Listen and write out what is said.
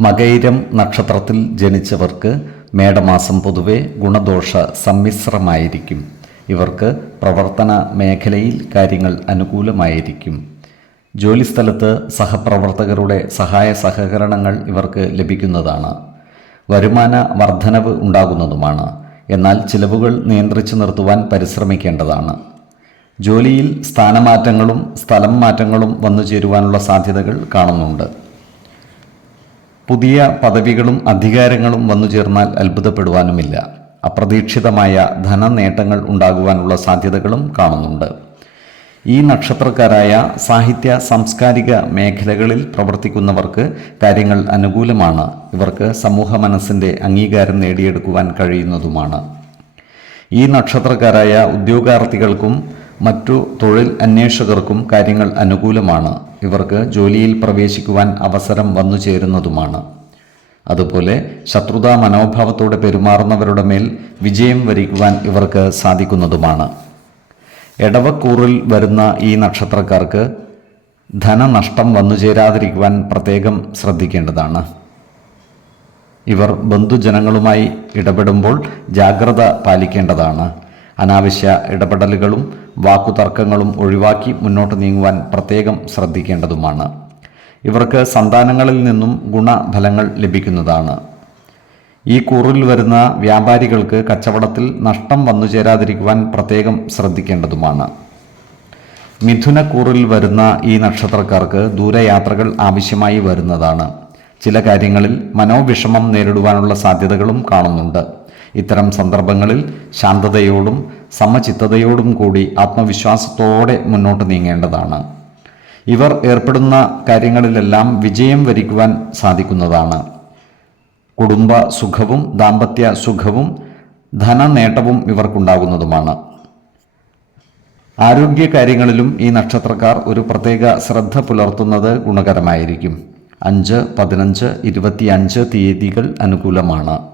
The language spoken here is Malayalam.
മകൈരം നക്ഷത്രത്തിൽ ജനിച്ചവർക്ക് മേടമാസം പൊതുവെ ഗുണദോഷ സമ്മിശ്രമായിരിക്കും. ഇവർക്ക് പ്രവർത്തന മേഖലയിൽ കാര്യങ്ങൾ അനുകൂലമായിരിക്കും. ജോലിസ്ഥലത്ത് സഹപ്രവർത്തകരുടെ സഹായ സഹകരണങ്ങൾ ഇവർക്ക് ലഭിക്കുന്നതാണ്. വരുമാന വർധനവ് ഉണ്ടാകുന്നതുമാണ്. എന്നാൽ ചിലവുകൾ നിയന്ത്രിച്ചു നിർത്തുവാൻ പരിശ്രമിക്കേണ്ടതാണ്. ജോലിയിൽ സ്ഥാനമാറ്റങ്ങളും സ്ഥലം മാറ്റങ്ങളും വന്നു ചേരുവാനുള്ള സാധ്യതകൾ കാണുന്നുണ്ട്. പുതിയ പദവികളും അധികാരങ്ങളും വന്നു ചേർന്നാൽ അത്ഭുതപ്പെടുവാനുമില്ല. അപ്രതീക്ഷിതമായ ധനനേട്ടങ്ങൾ ഉണ്ടാകുവാനുള്ള സാധ്യതകളും കാണുന്നുണ്ട്. ഈ നക്ഷത്രക്കാരായ സാഹിത്യ സാംസ്കാരിക മേഖലകളിൽ പ്രവർത്തിക്കുന്നവർക്ക് കാര്യങ്ങൾ അനുകൂലമാണ്. ഇവർക്ക് സമൂഹ മനസ്സിന്റെ അംഗീകാരം നേടിയെടുക്കുവാൻ കഴിയുന്നതുമാണ്. ഈ നക്ഷത്രക്കാരായ ഉദ്യോഗാർത്ഥികൾക്കും മറ്റു തൊഴിൽ അന്വേഷകർക്കും കാര്യങ്ങൾ അനുകൂലമാണ്. ഇവർക്ക് ജോലിയിൽ പ്രവേശിക്കുവാൻ അവസരം വന്നു ചേരുന്നതുമാണ്. അതുപോലെ ശത്രുതാ മനോഭാവത്തോടെ പെരുമാറുന്നവരുടെ മേൽ വിജയം വരിക്കുവാൻ ഇവർക്ക് സാധിക്കുന്നതുമാണ്. എടവക്കൂറിൽ വരുന്ന ഈ നക്ഷത്രക്കാർക്ക് ധനനഷ്ടം വന്നു ചേരാതിരിക്കുവാൻ പ്രത്യേകം ശ്രദ്ധിക്കേണ്ടതാണ്. ഇവർ ബന്ധുജനങ്ങളുമായി ഇടപെടുമ്പോൾ ജാഗ്രത പാലിക്കേണ്ടതാണ്. അനാവശ്യ ഇടപെടലുകളും വാക്കുതർക്കങ്ങളും ഒഴിവാക്കി മുന്നോട്ട് നീങ്ങുവാൻ പ്രത്യേകം ശ്രദ്ധിക്കേണ്ടതുമാണ്. ഇവർക്ക് സന്താനങ്ങളിൽ നിന്നും ഗുണഫലങ്ങൾ ലഭിക്കുന്നതാണ്. ഈ കൂറിൽ വരുന്ന വ്യാപാരികൾക്ക് കച്ചവടത്തിൽ നഷ്ടം വന്നു ചേരാതിരിക്കുവാൻ പ്രത്യേകം ശ്രദ്ധിക്കേണ്ടതുമാണ്. മിഥുനക്കൂറിൽ വരുന്ന ഈ നക്ഷത്രക്കാർക്ക് ദൂരയാത്രകൾ ആവശ്യമായി വരുന്നതാണ്. ചില കാര്യങ്ങളിൽ മനോവിഷമം നേരിടുവാനുള്ള സാധ്യതകളും കാണുന്നുണ്ട്. ഇത്തരം സന്ദർഭങ്ങളിൽ ശാന്തതയോടും സമചിത്തതയോടും കൂടി ആത്മവിശ്വാസത്തോടെ മുന്നോട്ട് നീങ്ങേണ്ടതാണ്. ഇവർ ഏർപ്പെടുന്ന കാര്യങ്ങളിലെല്ലാം വിജയം വരിക്കുവാൻ സാധിക്കുന്നതാണ്. കുടുംബ സുഖവും ദാമ്പത്യ സുഖവും ധനനേട്ടവും ഇവർക്കുണ്ടാകുന്നതുമാണ്. ആരോഗ്യ കാര്യങ്ങളിലും ഈ നക്ഷത്രക്കാർ ഒരു പ്രത്യേക ശ്രദ്ധ പുലർത്തുന്നത് ഗുണകരമായിരിക്കും. അഞ്ച് പതിനഞ്ച് ഇരുപത്തിയഞ്ച് തീയതികൾ അനുകൂലമാണ്.